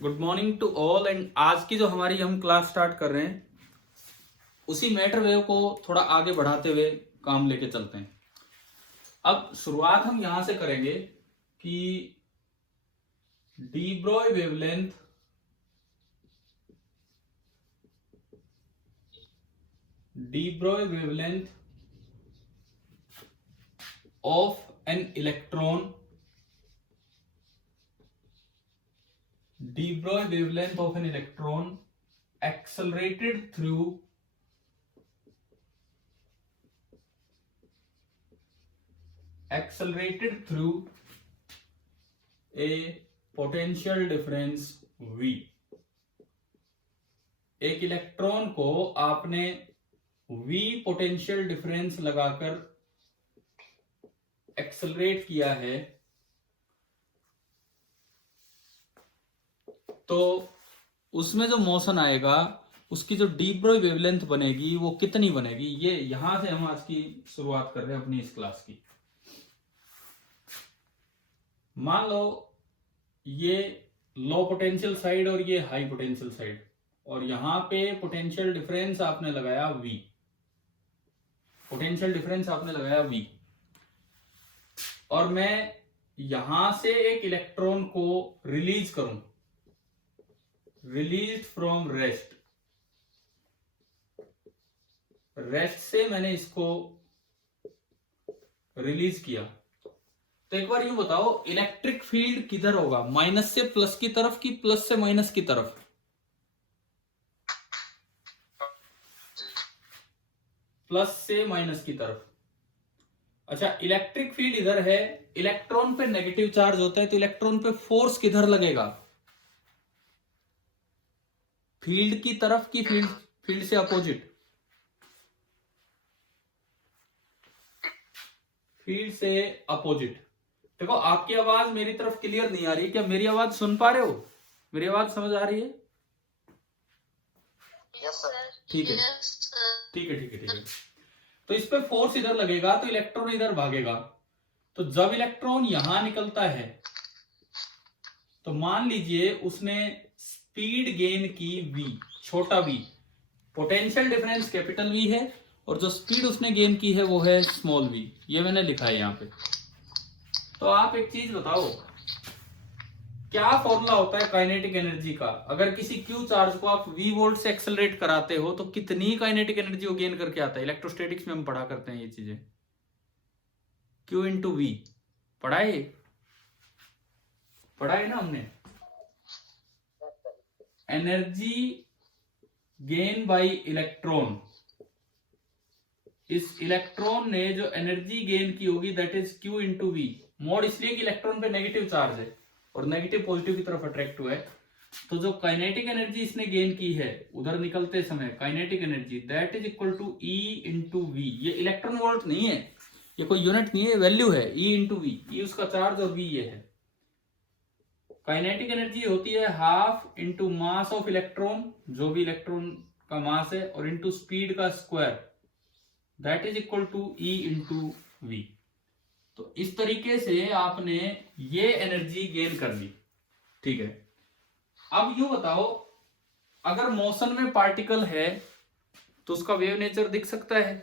Good morning to all. And आज की जो हमारी हम क्लास स्टार्ट कर रहे हैं उसी मैटर वेव को थोड़ा आगे बढ़ाते हुए काम लेके चलते हैं। अब शुरुआत हम यहां से करेंगे कि D Broglie wavelength of an electron accelerated through a potential difference V। एक इलेक्ट्रॉन को आपने V पोटेंशियल डिफरेंस लगाकर एक्सेलरेट किया है, तो उसमें जो मोशन आएगा उसकी जो डी ब्रॉय वेवलेंथ बनेगी वो कितनी बनेगी, ये यहां से हम आज की शुरुआत कर रहे हैं अपनी इस क्लास की। मान लो ये लो पोटेंशियल साइड और ये हाई पोटेंशियल साइड, और यहां पे पोटेंशियल डिफरेंस आपने लगाया V। और मैं यहां से एक इलेक्ट्रॉन को रिलीज करूं, रिलीज फ्रॉम रेस्ट से मैंने इसको रिलीज किया। तो एक बार यूं बताओ, इलेक्ट्रिक फील्ड किधर होगा, माइनस से प्लस की तरफ की प्लस से माइनस की तरफ? प्लस से माइनस की तरफ। अच्छा, इलेक्ट्रिक फील्ड इधर है, इलेक्ट्रॉन पे नेगेटिव चार्ज होता है, तो इलेक्ट्रॉन पे फोर्स किधर लगेगा? फील्ड की तरफ की फील्ड से अपोजिट? फील्ड से अपोजिट। देखो, आपकी आवाज मेरी तरफ क्लियर नहीं आ रही, क्या मेरी आवाज सुन पा रहे हो? मेरी आवाज समझ आ रही है? ठीक है। तो इस पे फोर्स इधर लगेगा तो इलेक्ट्रॉन इधर भागेगा। तो जब इलेक्ट्रॉन यहां निकलता है तो मान लीजिए उसने स्पीड गेन की v, छोटा v। Potential difference capital V है और जो स्पीड उसने गेन की है वो है स्मॉल v। ये मैंने लिखा है यहां पे। तो आप एक चीज बताओ, क्या फॉर्मूला होता है काइनेटिक एनर्जी का? अगर किसी क्यू चार्ज को आप v वोल्ट से एक्सेलरेट कराते हो तो कितनी काइनेटिक एनर्जी वो गेन करके आता है? इलेक्ट्रोस्टैटिक्स में हम पढ़ा करते हैं ये चीजें। Q इंटू वी पढ़ा है ना हमने। एनर्जी गेन बाय इलेक्ट्रॉन, इस इलेक्ट्रॉन ने जो एनर्जी गेन की होगी that is Q into V. मोड इसलिए कि इलेक्ट्रॉन पे नेगेटिव चार्ज है और नेगेटिव पॉजिटिव की तरफ अट्रैक्ट हुआ है। तो जो काइनेटिक एनर्जी इसने गेन की है उधर निकलते समय, kinetic energy that is equal to E into V. ये इलेक्ट्रॉन वोल्ट नहीं है, ये कोई यूनिट नहीं है, वैल्यू है E इंटू वी। ई उसका चार्ज और V ये है। काइनेटिक एनर्जी होती है half into mass of electron, जो भी इलेक्ट्रॉन का मास है, और इंटू स्पीड का square that is equal to E into V. तो इस तरीके से आपने ये एनर्जी गेन कर ली, ठीक है। अब यूं बताओ, अगर मोशन में पार्टिकल है तो उसका वेव नेचर दिख सकता है।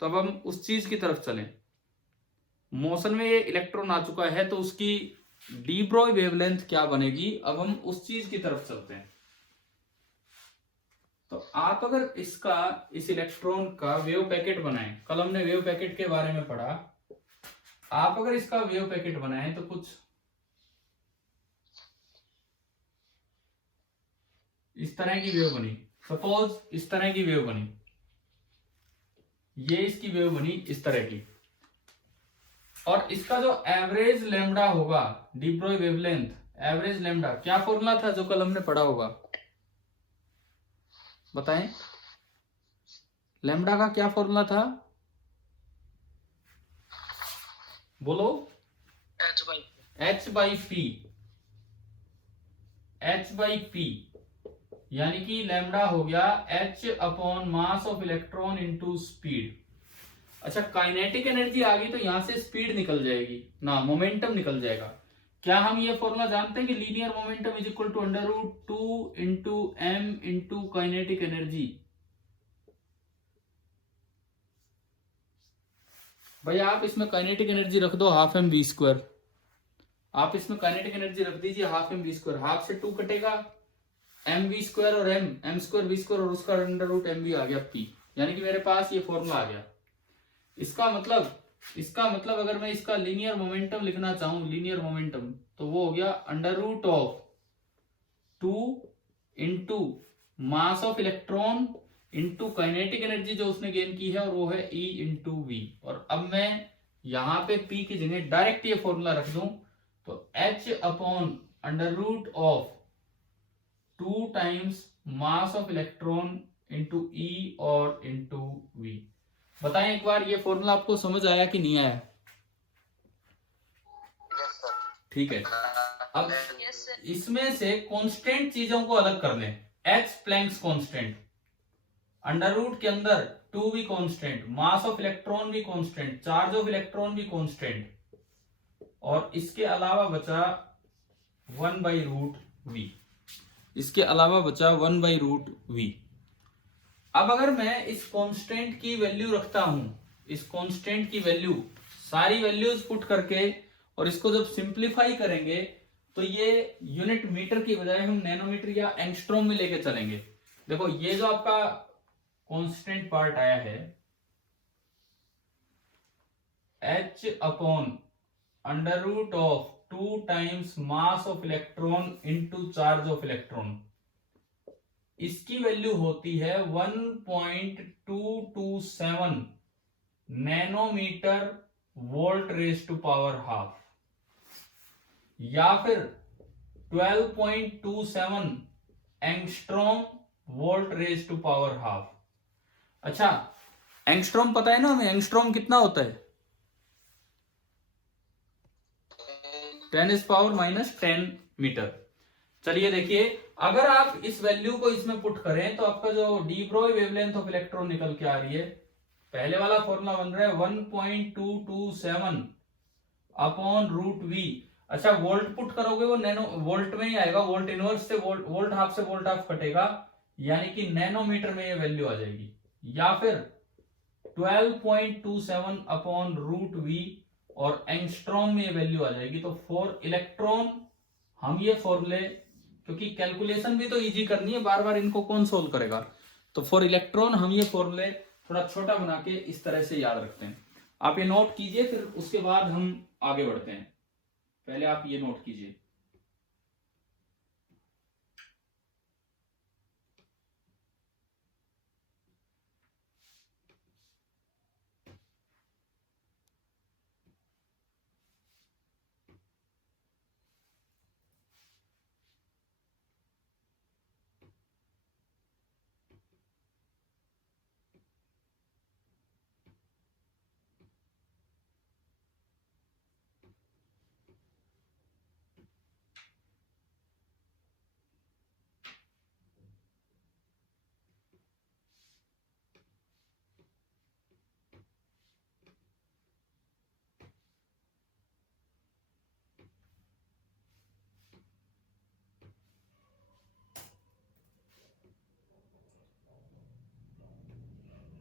तो अब हम उस चीज की तरफ चलें। मोशन में ये इलेक्ट्रॉन आ चुका है तो उसकी डी ब्रॉय वेवलेंथ क्या बनेगी, अब हम उस चीज की तरफ चलते हैं। तो आप अगर इस इलेक्ट्रॉन का वेव पैकेट बनाएं, कल हमने वेव पैकेट के बारे में पढ़ा, आप अगर इसका वेव पैकेट बनाएं तो कुछ इस तरह की वेव बनी। सपोज इस तरह की वेव बनी, ये इसकी वेव बनी इस तरह की, और इसका जो एवरेज लैम्डा होगा, D Broglie wavelength average lambda, क्या फॉर्मूला था जो कल हमने पढ़ा होगा, बताएं। लैम्डा का क्या फॉर्मूला था, बोलो। h बाई पी, यानी कि लैम्डा हो गया h upon mass of electron into speed. अच्छा, काइनेटिक एनर्जी आ गई तो यहां से स्पीड निकल जाएगी ना, मोमेंटम निकल जाएगा। क्या हम ये फॉर्मूला जानते हैं कि linear momentum is equal to √2 into M into kinetic energy? भाई आप इसमें काइनेटिक एनर्जी रख दो ½ mv²। आप इसमें काइनेटिक एनर्जी रख दीजिए ½ mv²। हाफ से 2 कटेगा, mv² और m² v² और उसका √mv आ गया p, यानी कि मेरे पास ये फॉर्मूला आ गया। इसका मतलब अगर मैं इसका लीनियर मोमेंटम लिखना चाहूं, लीनियर मोमेंटम, तो वो हो गया √2 into mass of electron into kinetic energy जो उसने गेन की है, और वो है E इंटू वी। और अब मैं यहां पे P की जगह डायरेक्ट ये फॉर्मूला रख दूं, तो H/√2 times mass of electron into E और इंटू वी। बताएं एक बार, ये फॉर्मूला आपको समझ आया कि नहीं आया? ठीक है। अब इसमें से कांस्टेंट चीजों को अलग कर लें। H Planck's constant, under root के अंदर 2 भी कांस्टेंट, मास ऑफ इलेक्ट्रॉन भी कांस्टेंट, चार्ज ऑफ इलेक्ट्रॉन भी कांस्टेंट, और इसके अलावा बचा 1/√v। इसके अलावा बचा 1/√v। अब अगर मैं इस कांस्टेंट की वैल्यू रखता हूं, इस कांस्टेंट की वैल्यू, सारी वैल्यूज पुट करके, और इसको जब सिंप्लीफाई करेंगे तो ये यूनिट मीटर की बजाय हम नैनोमीटर या एंगस्ट्रॉम में लेके चलेंगे। देखो ये जो आपका कांस्टेंट पार्ट आया है, H/√2 times mass of electron into charge of electron, इसकी वैल्यू होती है 1.227 nanometre volt raise to power half, या फिर 12.27 angstrom volt raise to power half. अच्छा, एंगस्ट्रॉम पता है ना हमें, एंगस्ट्रॉम कितना होता है? 10⁻⁻10 मीटर। चलिए देखिए, अगर आप इस वैल्यू को इसमें पुट करें तो आपका जो D Broglie wavelength of electron निकल के आ रही है, पहले वाला फॉर्मूला बन रहा है 1.227/√v। अच्छा, वोल्ट पुट करोगे वो नैनो वोल्ट में ही आएगा, वोल्ट इनवर्स से वोल्ट हाफ से वोल्ट हाफ कटेगा, यानी कि नैनोमीटर में ये वैल्यू आ जाएगी, या फिर 12.27/√v, और एंगस्ट्रॉम में ये वैल्यू आ जाएगी। तो फॉर इलेक्ट्रॉन हम ये फॉर्मूले, क्योंकि कैलकुलेशन भी तो इजी करनी है, बार बार इनको कौन सोल्व करेगा, तो फॉर इलेक्ट्रॉन हम ये फॉर्मूले थोड़ा छोटा बना के इस तरह से याद रखते हैं। आप ये नोट कीजिए, फिर उसके बाद हम आगे बढ़ते हैं। पहले आप ये नोट कीजिए।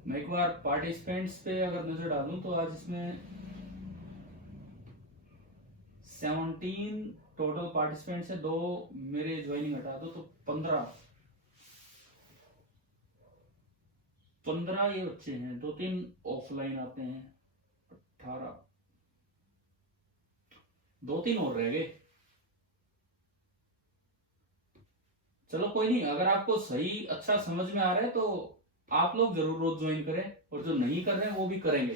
मैं एक बार पार्टिसिपेंट्स पे अगर नजर डालूं तो आज इसमें 17 टोटल पार्टिसिपेंट्स है, 2 मेरे ज्वाइनिंग हटा दो तो 15 ये बच्चे हैं, 2-3 ऑफलाइन आते हैं, 18, 2-3 और रह गए। चलो कोई नहीं, अगर आपको सही अच्छा समझ में आ रहा है तो आप लोग जरूर रोज ज्वाइन करें, और जो नहीं कर रहे हैं वो भी करेंगे,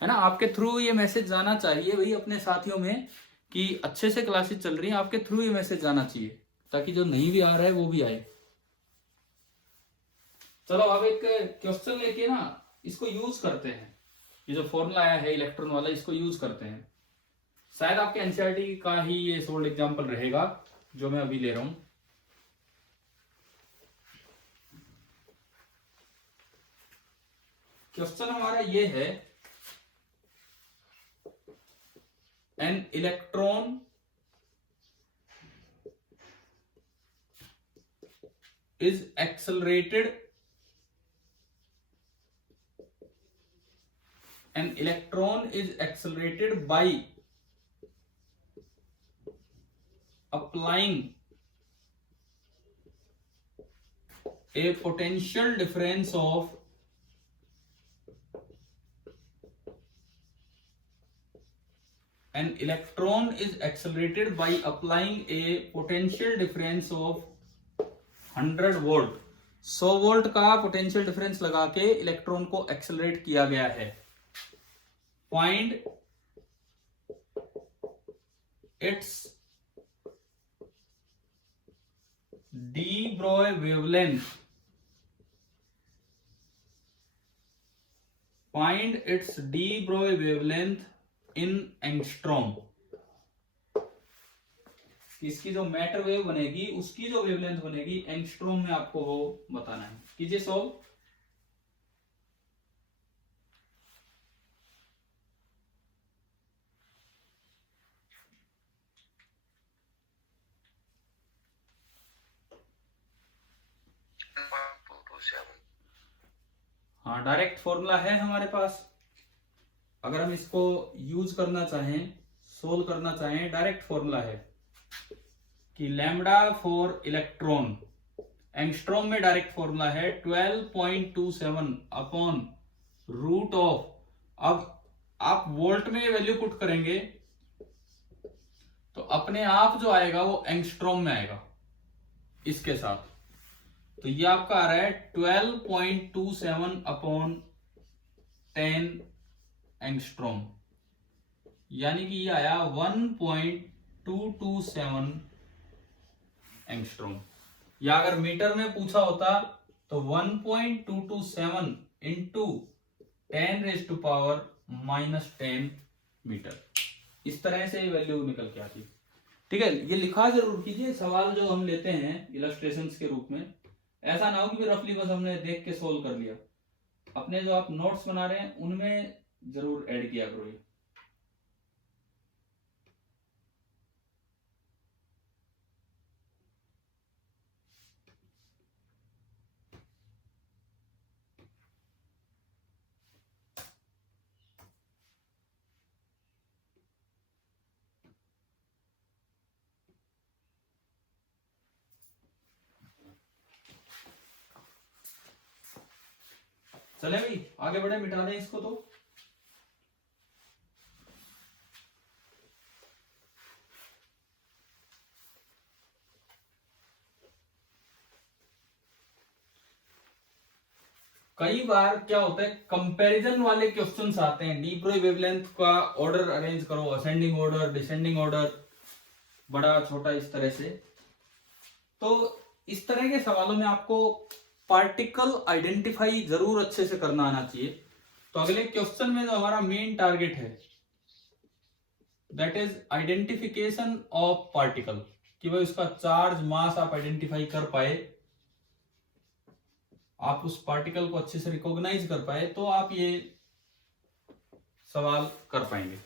है ना। आपके थ्रू ये मैसेज जाना चाहिए भाई अपने साथियों में कि अच्छे से क्लासेस चल रही हैं, आपके थ्रू ये मैसेज जाना चाहिए, ताकि जो नहीं भी आ रहा है वो भी आए। चलो अब एक क्वेश्चन लेके ना इसको यूज करते हैं, ये जो फॉर्मूला आया है इलेक्ट्रॉन वाला, इसको यूज करते हैं। शायद आपके एनसीईआरटी का ही ये सोल्ड एग्जांपल रहेगा जो मैं अभी ले रहा हूं। क्वेश्चन हमारा ये है, an electron is accelerated, an electron is accelerated by applying a potential difference of an electron is accelerated by applying a potential difference of 100 volt 100 volt का पोटेंशियल डिफरेंस लगा के इलेक्ट्रॉन को एक्सेलरेट किया गया है. Find its D Broglie wavelength. Find its D Broglie wavelength इन angstrom. इसकी जो matter wave बनेगी उसकी जो वेवलेंथ बनेगी एंगस्ट्रॉम में आपको वो बताना है. कीजिए सॉल्व. हाँ, डायरेक्ट फॉर्मूला है हमारे पास. अगर हम इसको यूज करना चाहें, सोल्व करना चाहें, डायरेक्ट फॉर्मूला है कि लैम्डा फॉर इलेक्ट्रॉन, एंगस्ट्रॉम में डायरेक्ट फॉर्मूला है 12.27 अपॉन रूट ऑफ. अब आप वोल्ट में वैल्यू पुट करेंगे तो अपने आप जो आएगा वो एंगस्ट्रॉम में आएगा इसके साथ. तो ये आपका आ रहा है 12.27 अपॉन 10 एंगस्ट्रॉम, यानी कि ये आया 1.227 एंगस्ट्रॉम. या अगर मीटर में पूछा होता तो 1.227 इंटू 10⁻⁻10 मीटर. इस तरह से वैल्यू निकल के आती. ठीक है, ये लिखा जरूर कीजिए. सवाल जो हम लेते हैं इलस्ट्रेशंस के रूप में, ऐसा ना हो कि रफली बस हमने देख के सोल्व कर लिया. अपने जो आप नोट्स बना रहे हैं उनमें जरूर ऐड किया करो ये. चले भाई आगे बढ़े, मिटा दें इसको. तो कई बार क्या होता है, कंपैरिजन वाले क्वेश्चंस आते हैं. डी ब्रॉय वेवलेंथ का ऑर्डर अरेंज करो, असेंडिंग ऑर्डर, डिसेंडिंग ऑर्डर, बड़ा छोटा, इस तरह से. तो इस तरह के सवालों में आपको पार्टिकल आइडेंटिफाई जरूर अच्छे से करना आना चाहिए. तो अगले क्वेश्चन में जो हमारा मेन टारगेट है that is identification of particle, कि भाई उसका चार्ज, मास आप आइडेंटिफाई कर पाए, आप उस पार्टिकल को अच्छे से रिकॉग्नाइज कर पाए, तो आप ये सवाल कर पाएंगे.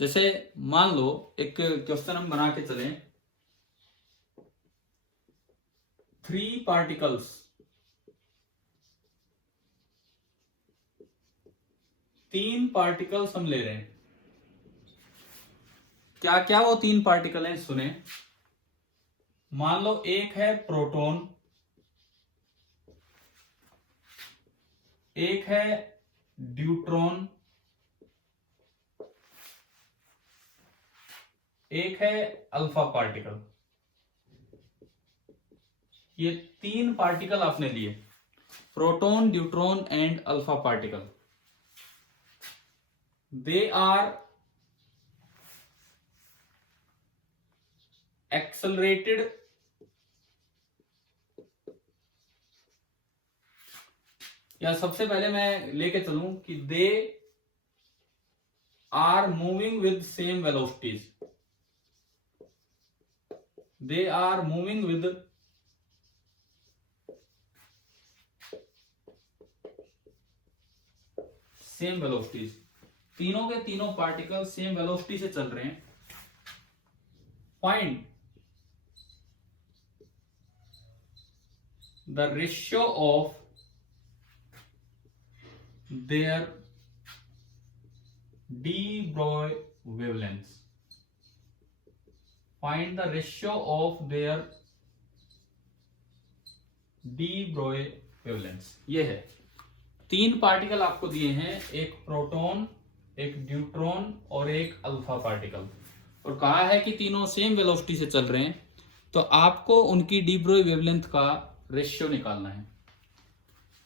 जैसे मान लो एक क्वेश्चन हम बना के चलें. 3 पार्टिकल्स, 3 पार्टिकल्स हम ले रहे हैं. क्या क्या वो 3 पार्टिकल हैं सुने. मान लो एक है प्रोटॉन, एक है ड्यूट्रॉन, एक है अल्फा पार्टिकल. ये 3 पार्टिकल आपने लिए, proton, deuteron and alpha particle. They are accelerated या सबसे पहले मैं लेके चलूं कि they are moving with same velocities. They are moving with same velocities. तीनों के तीनों पार्टिकल सेम वेलोसिटी से चल रहे हैं. Find the ratio of their D Broglie wavelength. Find the ratio of their D Broglie wavelength. ये है, 3 particle आपको दिए हैं, एक प्रोटॉन, एक न्यूट्रॉन और एक अल्फा पार्टिकल, और कहा है कि तीनों सेम वेलोसिटी से चल रहे हैं, तो आपको उनकी डी ब्रॉय वेवलेंथ का रेशियो निकालना है।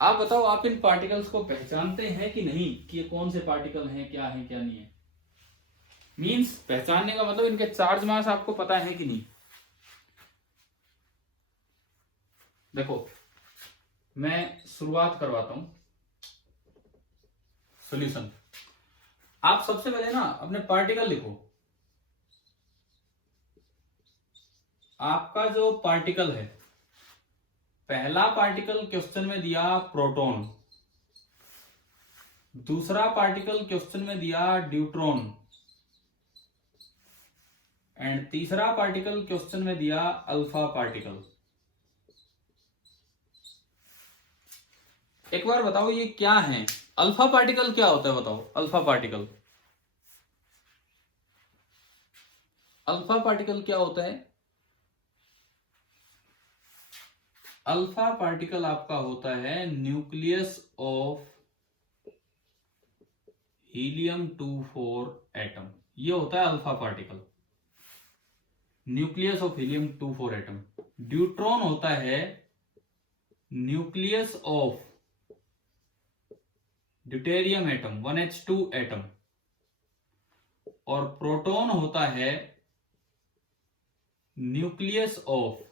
आप बताओ, आप इन पार्टिकल्स को पहचानते हैं कि नहीं, कि ये कौन से पार्टिकल हैं, क्या है क्या नहीं है। मींस पहचानने का मतलब इनके चार्ज मास आपको पता है कि नहीं। देखो मैं शुरुआत करवाता हूं सॉल्यूशन। आप सबसे पहले ना अपने पार्टिकल लिखो। आपका जो पार्टिकल है, पहला पार्टिकल क्वेश्चन में दिया प्रोटॉन, दूसरा पार्टिकल क्वेश्चन में दिया ड्यूट्रॉन, एंड तीसरा पार्टिकल क्वेश्चन में दिया अल्फा पार्टिकल। एक बार बताओ ये क्या है, अल्फा पार्टिकल क्या होता है बताओ। अल्फा पार्टिकल, अल्फा पार्टिकल क्या होता है। अल्फा पार्टिकल आपका होता है न्यूक्लियस ऑफ हीलियम 24 एटम। ये होता है alpha particle, nucleus of helium 24 atom. Deuteron होता है nucleus of deuterium atom 1H2 atom, और प्रोटॉन होता है न्यूक्लियस ऑफ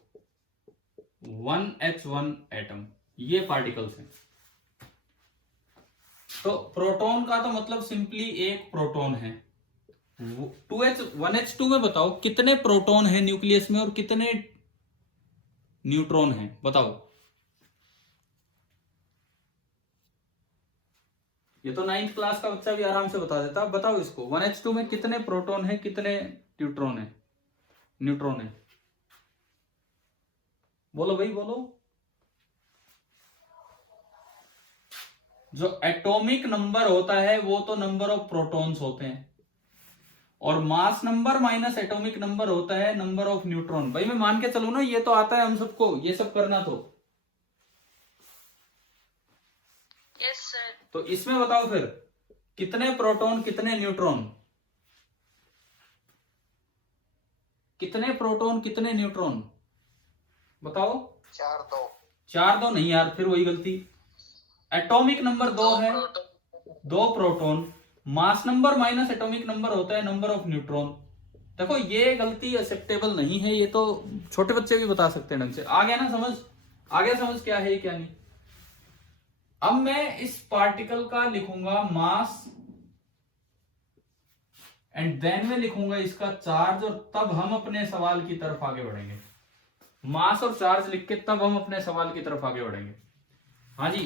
1H1 एटम। ये पार्टिकल्स हैं। तो प्रोटॉन का तो मतलब सिंपली एक प्रोटॉन है। 1H2 में बताओ कितने प्रोटॉन है न्यूक्लियस में और कितने न्यूट्रॉन है, बताओ। ये तो 9th क्लास का बच्चा भी आराम से बता देता। बताओ इसको, 1H2 में कितने प्रोटॉन है, कितने न्यूट्रॉन है, न्यूट्रॉन है। बोलो भाई बोलो। जो एटॉमिक नंबर होता है वो तो नंबर ऑफ प्रोटॉन्स होते हैं, और mass number minus atomic number होता है नंबर ऑफ न्यूट्रॉन। भाई मैं मान के चलूं ना, ये तो आता है हम सबको, ये सब करना तो। Yes sir. तो इसमें बताओ फिर कितने प्रोटॉन कितने न्यूट्रॉन, कितने प्रोटॉन कितने न्यूट्रॉन बताओ। 4 2 नहीं यार, फिर वही गलती। एटॉमिक नंबर 2 है, 2 proton, mass number minus atomic number होता है नंबर ऑफ न्यूट्रॉन। देखो ये गलती एक्सेप्टेबल नहीं है, ये तो छोटे बच्चे भी बता सकते हैं ढंग से। आ गया ना समझ, आ गया समझ क्या है क्या नहीं। अब मैं इस पार्टिकल का लिखूंगा मास, एंड देन में लिखूंगा इसका चार्ज, और तब हम अपने सवाल की तरफ आगे बढ़ेंगे। मास और चार्ज लिख के तब हम अपने सवाल की तरफ आगे बढ़ेंगे। हाँ जी,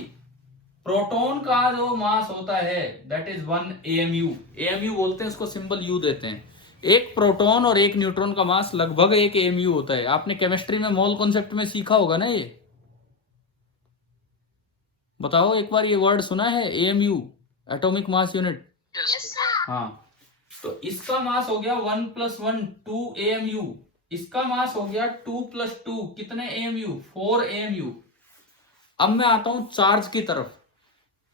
प्रोटॉन का जो मास होता है दैट इज 1 AMU। AMU बोलते हैं उसको, सिंबल U देते हैं। एक प्रोटॉन और एक न्यूट्रॉन का मास लगभग 1 AMU होता है। आपने केमिस्ट्री में मोल कॉन्सेप्ट में सीखा होगा ना। ये बताओ एक बार, ये वर्ड सुना है AMU, एटॉमिक मास यूनिट। हाँ, तो इसका मास हो गया 1 + 1 2 AMU। इसका मास हो गया 2 + 2 कितने AMU, 4 AMU। अब मैं आता हूं चार्ज की तरफ।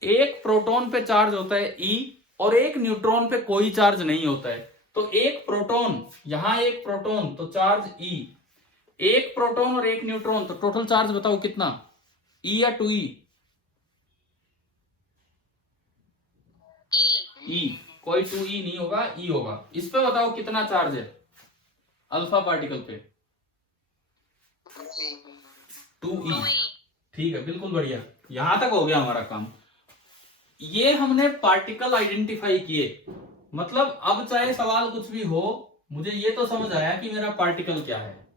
एक प्रोटॉन पे चार्ज होता है E, और एक न्यूट्रॉन पे कोई चार्ज नहीं होता है। तो एक प्रोटॉन, यहां एक प्रोटॉन तो चार्ज E, एक प्रोटॉन और एक न्यूट्रॉन, तो टोटल चार्ज बताओ कितना, E या 2E। E, कोई 2E नहीं होगा, E होगा। इस पे बताओ कितना चार्ज है अल्फा पार्टिकल पे, 2E। ठीक है, बिल्कुल बढ़िया, यहां तक हो गया हमारा काम। ये हमने पार्टिकल आइडेंटिफाई किए, मतलब अब चाहे सवाल कुछ भी हो, मुझे ये तो समझ आया कि मेरा पार्टिकल क्या है।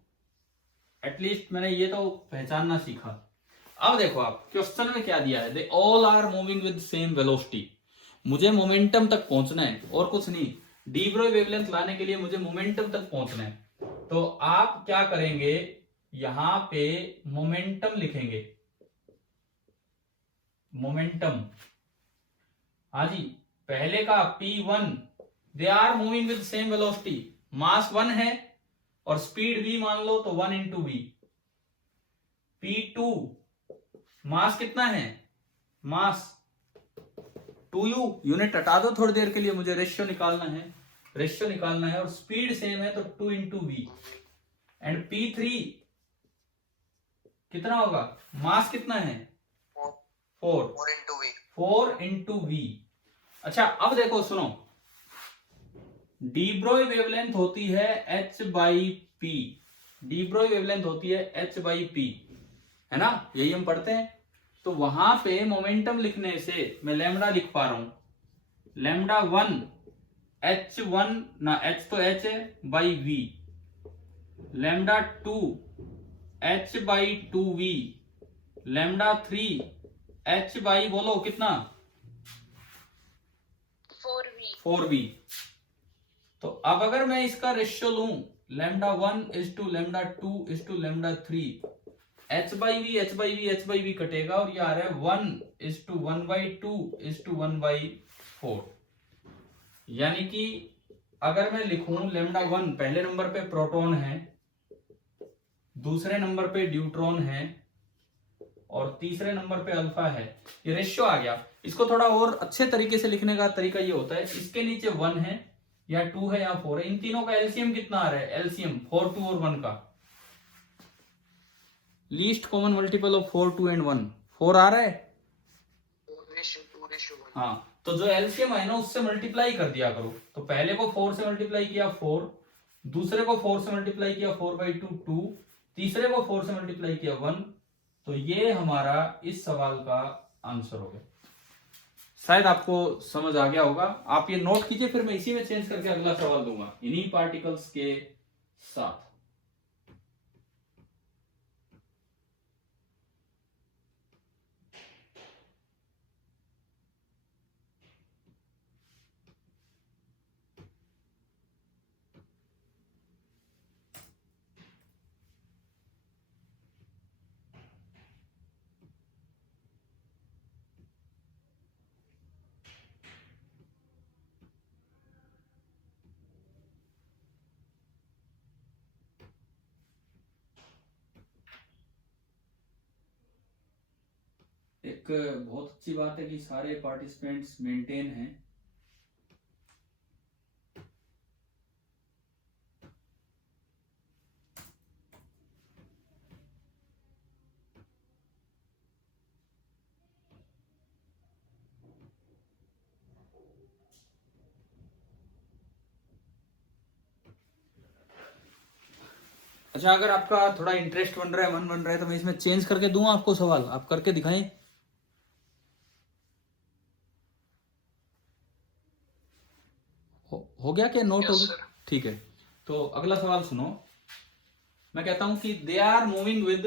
एटलीस्ट मैंने ये तो पहचानना सीखा। अब देखो आप क्वेश्चन में क्या दिया है, they all are moving with same velocity. मुझे मोमेंटम तक पहुंचना है और कुछ नहीं। डी ब्रॉय वेवलेंथ लाने के लिए मुझे मोमेंटम तक पहुंचना है। तो आप क्या करेंगे, यहां पे मोमेंटम लिखेंगे। मोमेंटम, हाँ जी, पहले का P1, they are moving with same velocity, mass 1 है और स्पीड v मान लो तो 1 इंटू वी। P2 मास कितना है, मास 2u, यूनिट हटा दो थोड़ी देर के लिए, मुझे रेशियो निकालना है, और स्पीड सेम है तो 2 इंटू वी। एंड P3 कितना होगा, मास कितना है 4 इंटू वी। अच्छा अब देखो सुनो, डी ब्रोई वेवलेंथ होती है h by P, de Broglie wavelength होती है h बाई पी, है ना, यही हम पढ़ते हैं। तो वहां पे मोमेंटम लिखने से मैं लैम्डा लिख पा रहा हूं, लैम्डा 1 h1 ना, h तो h है by v, lambda 2 h by 2v, lambda 3 h by बोलो कितना 4v। तो अब अगर मैं इसका रेशियो लूं, lambda 1 is to lambda 2 is to lambda 3, h by v h by v h by v कटेगा और ये आ रहा है 1 is to 1 by 2 is to 1 by 4। यानी कि अगर मैं लिखूं लैम्डा 1 पहले नंबर पे प्रोटॉन है, दूसरे नंबर पे ड्यूट्रॉन है और तीसरे नंबर पे अल्फा है, ये रेशियो आ गया। इसको थोड़ा और अच्छे तरीके से लिखने का तरीका ये होता है, इसके नीचे 1 है या 2 है या 4 है, इन तीनों का एलसीएम कितना आ रहा है, एलसीएम 4 2 और 1 का least common multiple of 4 2 and 1 4 आ रहा है। हाँ, तो जो एलसीएम है ना उससे मल्टीप्लाई कर दिया करो। तो पहले को 4 से मल्टीप्लाई किया 4, दूसरे को 4 से मल्टीप्लाई किया 4 बाई 2 2, तीसरे को 4 से मल्टीप्लाई किया 1। तो ये हमारा इस सवाल का आंसर हो गया। शायद आपको समझ आ गया होगा, आप ये नोट कीजिए, फिर मैं इसी में चेंज करके अगला सवाल दूंगा इन्हीं पार्टिकल्स के साथ। एक बहुत अच्छी बात है कि सारे पार्टिसिपेंट्स मेंटेन हैं। अच्छा अगर आपका थोड़ा इंटरेस्ट बन रहा है, मन बन रहा है, तो मैं इसमें चेंज करके दूं आपको सवाल, आप करके दिखाएं। हो गया क्या, नोट हो गया? ठीक है, तो अगला सवाल सुनो। मैं कहता हूं कि दे आर मूविंग विद,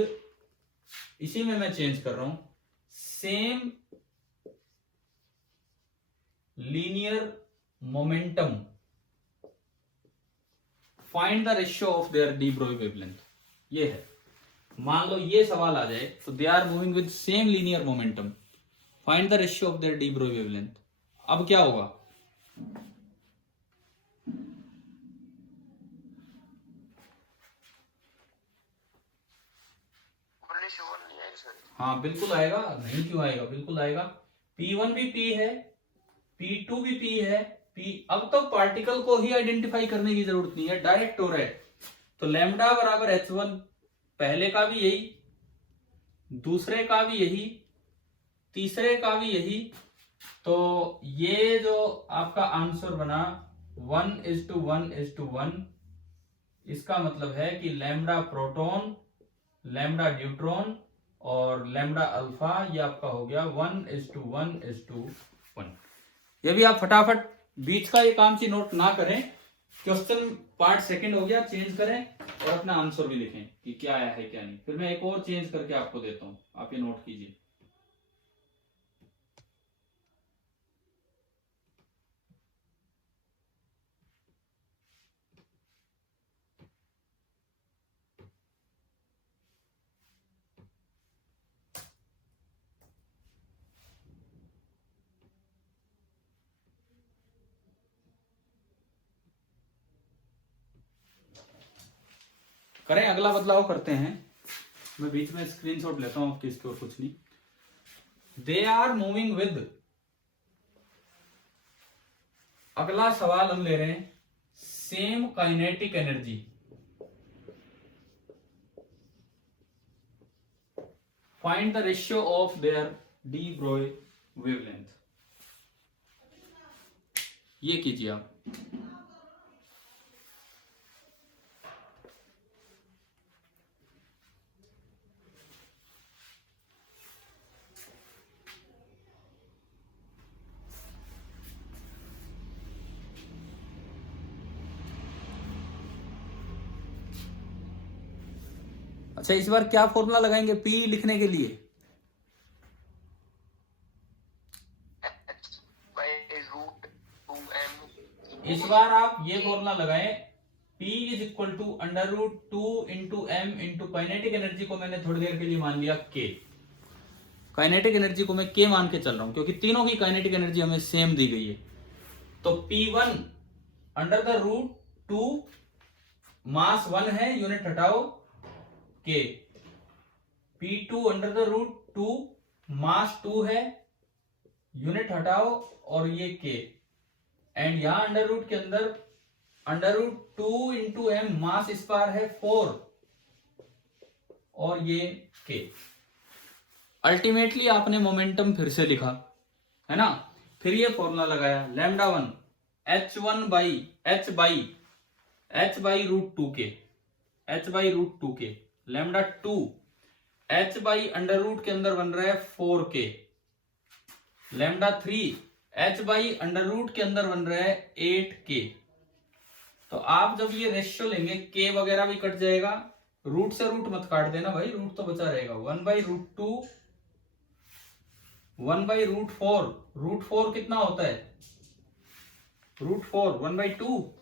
इसी में मैं चेंज कर रहा हूं, same linear momentum, find the ratio of their de Broglie wavelength. ये है, मान लो ये सवाल आ जाए, तो they are moving with same linear momentum, find the ratio of their de Broglie wavelength. अब क्या होगा, हाँ बिल्कुल आएगा, नहीं क्यों आएगा, बिल्कुल आएगा। P1 भी P है, P2 भी P है, P, अब तो पार्टिकल को ही आइडेंटिफाई करने की जरूरत नहीं है, डायरेक्ट हो रहा है। तो लैम्डा बराबर h1, पहले का भी यही, दूसरे का भी यही, तीसरे का भी यही। तो ये जो आपका आंसर बना 1:1:1, इसका मतलब है कि लैम्डा प्रोटॉन, लैम्डा न्यूट्रॉन और लैम्डा अल्फा, ये आपका हो गया 1:1:1। ये भी आप फटाफट बीच का ये काम ची नोट ना करें, क्वेश्चन पार्ट सेकंड हो गया, चेंज करें और अपना आंसर भी लिखें कि क्या आया है क्या नहीं। फिर मैं एक और चेंज करके आपको देता हूं, आप ये नोट कीजिए। करें, अगला बदलाव करते हैं। मैं बीच में स्क्रीनशॉट लेता हूं आपके इसके, और कुछ नहीं। दे आर मूविंग विद, अगला सवाल हम ले रहे हैं same kinetic energy. Find the ratio of their de Broglie wavelength. ये कीजिए आप। अच्छा, इस बार क्या फॉर्मूला लगाएंगे पी लिखने के लिए? इस बार आप ये फॉर्मूला लगाएं, P is equal to √2 into M into kinetic energy को मैंने थोड़ी देर के लिए मान लिया K। काइनेटिक एनर्जी को मैं K मान के चल रहा हूं क्योंकि तीनों की काइनेटिक एनर्जी हमें सेम दी गई है। तो P1 √2, मास 1 है, यूनिट हटाओ K। P2 √2, मास 2 है, यूनिट हटाओ और ये K। एंड यहां अंडर रूट के अंदर √2 इंटू एम, मास इस बार है 4 और ये K। अल्टीमेटली आपने मोमेंटम फिर से लिखा है ना, फिर ये फॉर्मूला लगाया λ1 h1 by h by √2K, h by √2K, λ2 h by under root के अंदर बन रहा है 4K, λ3 h by under root के अंदर बन रहा है 8K। तो आप जब ये रेशियो लेंगे K वगैरह भी कट जाएगा, रूट से रूट मत काट देना भाई, रूट तो बचा रहेगा। 1/√2, 1/√4, √4 कितना होता है? √4 1/2,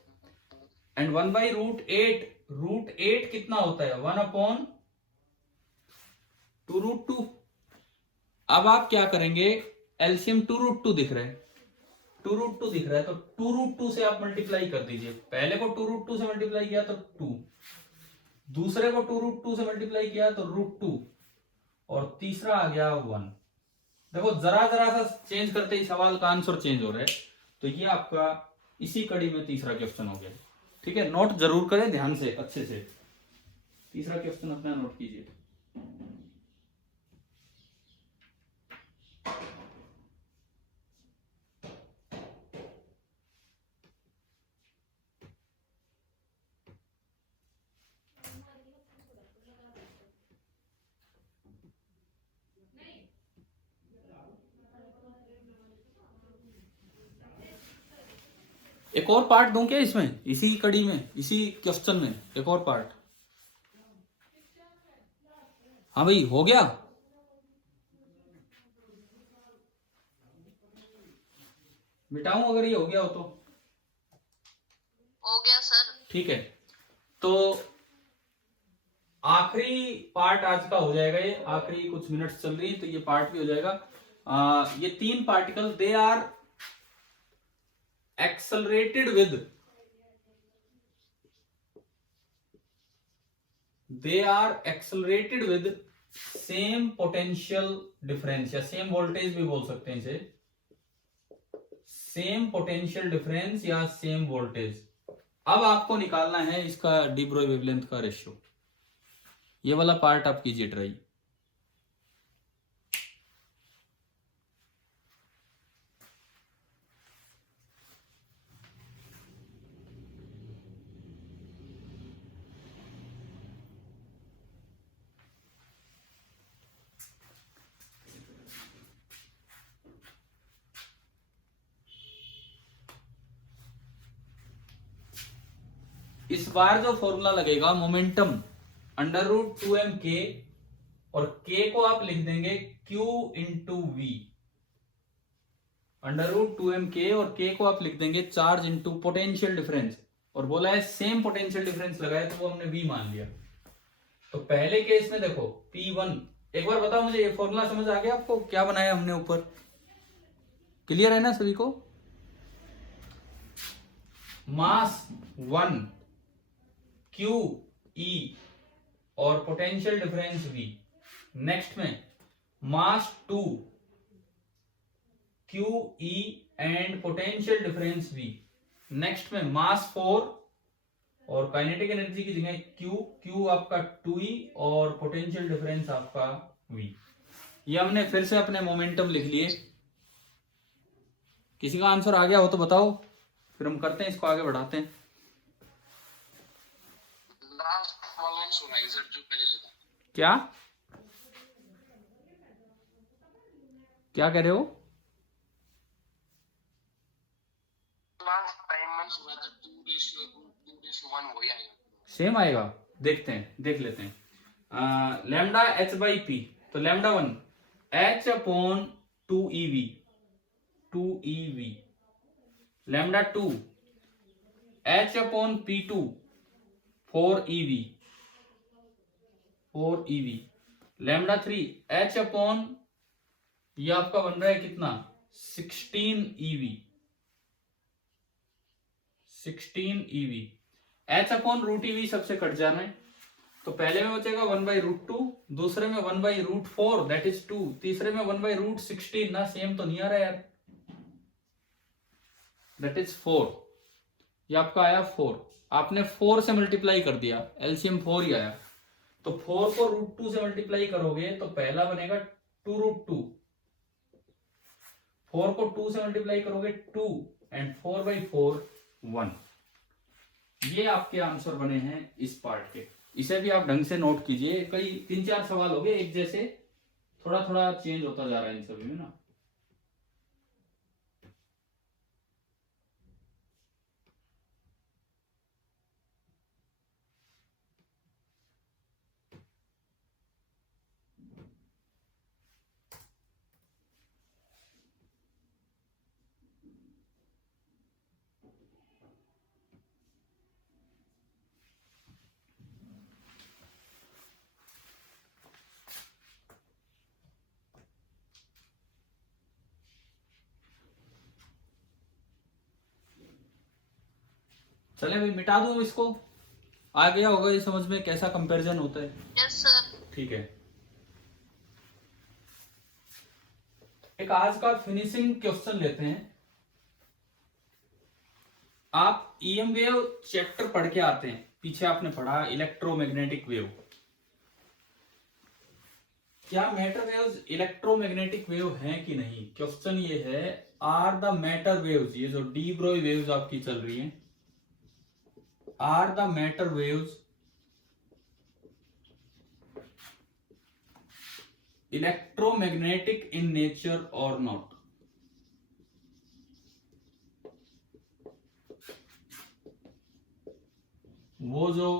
एंड 1/√8, √8 कितना होता है? 1/2√2। अब आप क्या करेंगे, एलसीएम 2√2 दिख रहा है, 2√2 दिख रहा है, तो 2√2 से आप मल्टीप्लाई कर दीजिए। पहले को 2√2 से मल्टीप्लाई किया तो 2, दूसरे को 2√2 से मल्टीप्लाई किया तो √2, और तीसरा आ गया 1। देखो जरा जरा सा चेंज करते ही सवाल का आंसर चेंज हो रहा है। तो ये आपका इसी कड़ी में तीसरा क्वेश्चन हो गया। ठीक है, नोट जरूर करें ध्यान से, अच्छे से। तीसरा क्वेश्चन अपना नोट कीजिए। एक और पार्ट दूं क्या इसमें, इसी कड़ी में, इसी क्वेश्चन में एक और पार्ट? हाँ भाई, हो गया? मिटाऊं अगर ये हो गया हो तो? हो गया सर। ठीक है, तो आखिरी पार्ट आज का हो जाएगा। ये आखिरी कुछ मिनट्स चल रही है तो ये पार्ट भी हो जाएगा। ये 3 particle, they are accelerated with same potential difference, या सेम वोल्टेज भी बोल सकते हैं इसे, सेम पोटेंशियल डिफरेंस या सेम वोल्टेज। अब आपको निकालना है इसका डी ब्रोई वेवलेंथ का रेशियो। ये वाला पार्ट आप कीजिए ट्राई। इस बार जो फॉर्मूला लगेगा मोमेंटम √2mK, और K को आप लिख देंगे Q इंटू V। √2mK और K को आप लिख देंगे चार्ज इंटू पोटेंशियल डिफरेंस, और बोला है सेम पोटेंशियल डिफरेंस लगाया तो वो हमने V मान लिया। तो पहले केस में देखो P1, एक बार बताओ मुझे, ये फॉर्मूला समझ आ गया आपको? क्या बनाया हमने ऊपर? क्लियर है ना सभी को? मास 1 QE और पोटेंशियल डिफरेंस v। नेक्स्ट में मास 2 q e and potential difference v। Next में मास 4 और काइनेटिक एनर्जी की जगह q आपका 2e और पोटेंशियल डिफरेंस आपका v। ये हमने फिर से अपने मोमेंटम लिख लिए। किसी का आंसर आ गया हो तो बताओ, फिर हम करते हैं इसको आगे बढ़ाते हैं। लास्ट वाला सुनाइए सर जो पहले लिखा। क्या क्या कह रहे हो? लास्ट टाइम में सुना था 2:1 वही आएगा। सेम आएगा, देखते हैं, देख लेते हैं। लैम्डा h बाई पी, तो lambda 1 h upon 2ev, lambda 2 h upon p2 4ev, lambda 3 h upon, ये आपका बन रहा है कितना 16ev, h upon root ev सबसे कट जाना है, तो पहले में बचेगा 1/√2, दूसरे में 1/√4 दैट इज 2, तीसरे में 1/√16 ना, सेम तो नहीं आ रहा यार, दैट इज 4। ये आपका आया 4, आपने 4 से मल्टीप्लाई कर दिया, एलसीएम 4 ही आया, तो 4 को √2 से मल्टीप्लाई करोगे तो पहला बनेगा 2√2, 4 को 2 से मल्टीप्लाई करोगे 2 एंड 4/4 1। ये आपके आंसर बने हैं इस पार्ट के। इसे भी आप ढंग से नोट कीजिए, कई 3-4 सवाल हो गए एक जैसे, थोड़ा थोड़ा चेंज होता जा रहा है इन सभी में ना। चले भाई मिटा दो इसको, आ गया होगा ये समझ में कैसा कंपैरिजन होता है। Yes sir. ठीक है, एक आज का फिनिशिंग क्वेश्चन लेते हैं। आप ईएम वेव चैप्टर पढ़ के आते हैं, पीछे आपने पढ़ा इलेक्ट्रोमैग्नेटिक वेव। क्या मैटर वेव्स इलेक्ट्रोमैग्नेटिक वेव हैं कि नहीं? क्वेश्चन ये है, आर द मैटर वेव्स, ये जो डी ब्रोई वेव्स आपकी चल रही हैं, are the matter waves electromagnetic in nature or not? वो जो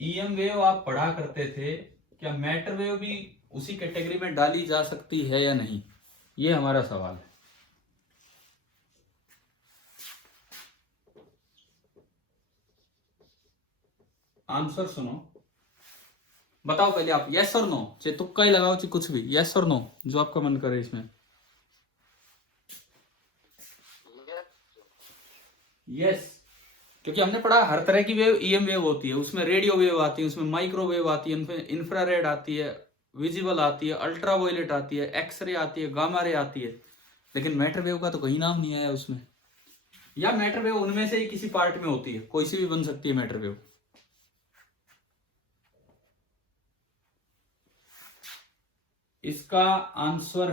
ईएम वेव आप पढ़ा करते थे, क्या मैटर वेव भी उसी कैटेगरी में डाली जा सकती है या नहीं? ये हमारा सवाल है। आंसर सुनो, बताओ पहले आप, यस और नो, चाहे तुक्का ही लगाओ चाहे कुछ भी, यस और नो, जो आपका मन करे इसमें। यस, क्योंकि हमने पढ़ा हर तरह की वेव ईएम वेव होती है, उसमें रेडियो वेव आती है, उसमें माइक्रोवेव आती है, उसमें इंफ्रारेड आती है, विजिबल आती है, अल्ट्रावायलेट आती है, एक्सरे आती है, गामा रे आती है, लेकिन मैटर वेव का तो कहीं नाम नहीं आया उसमें। या मैटर वेव उनमें से ही किसी पार्ट में होती है, कोई सी भी बन सकती है मैटर वेव। इसका आंसर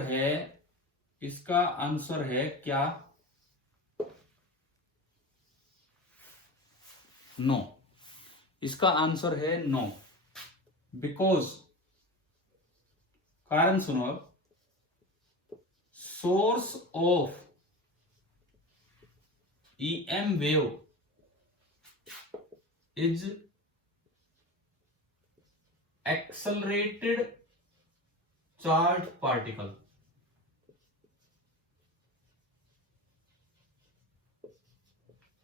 है क्या? नो। इसका आंसर है नो, बिकॉज, कारण सुनो अब, source of EM wave is accelerated charge particle.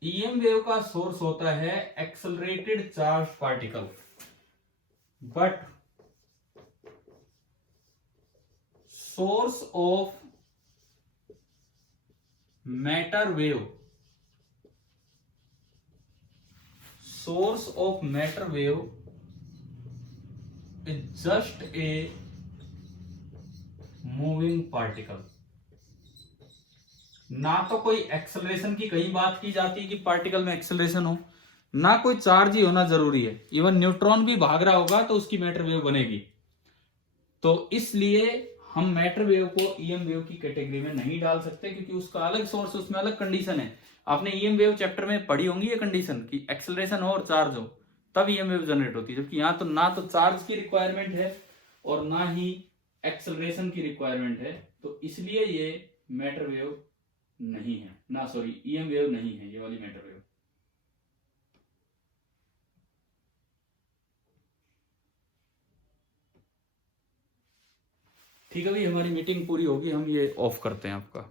EM wave का सोर्स होता है accelerated charge particle, but source of matter wave source of matter wave is just a moving particle। ना तो कोई एक्सेलरेशन की कहीं बात की जाती है कि पार्टिकल में एक्सेलरेशन हो, ना कोई चार्ज ही होना जरूरी है। इवन न्यूट्रॉन भी भाग रहा होगा तो उसकी मैटर वेव बनेगी। तो इसलिए हम मैटर वेव को ईएम वेव की कैटेगरी में नहीं डाल सकते, क्योंकि उसका अलग सोर्स, उसमें अलग कंडीशन है। आपने ईएम वेव चैप्टर में पढ़ी होंगी ये कंडीशन कि एक्सेलरेशन हो और चार्ज हो तब ईएम वेव जनरेट होती है, जबकि यहाँ तो ना तो चार्ज की रिक्वायरमेंट है और ना ही एक्सेलरेशन की रिक्वायरमेंट है। तो इसलिए ये मैटर वेव नहीं है, ना सॉरी ईएम वेव नहीं है ये वाली मैटर वेव। ठीक है भाई, हमारी मीटिंग पूरी होगी, हम ये ऑफ करते हैं आपका।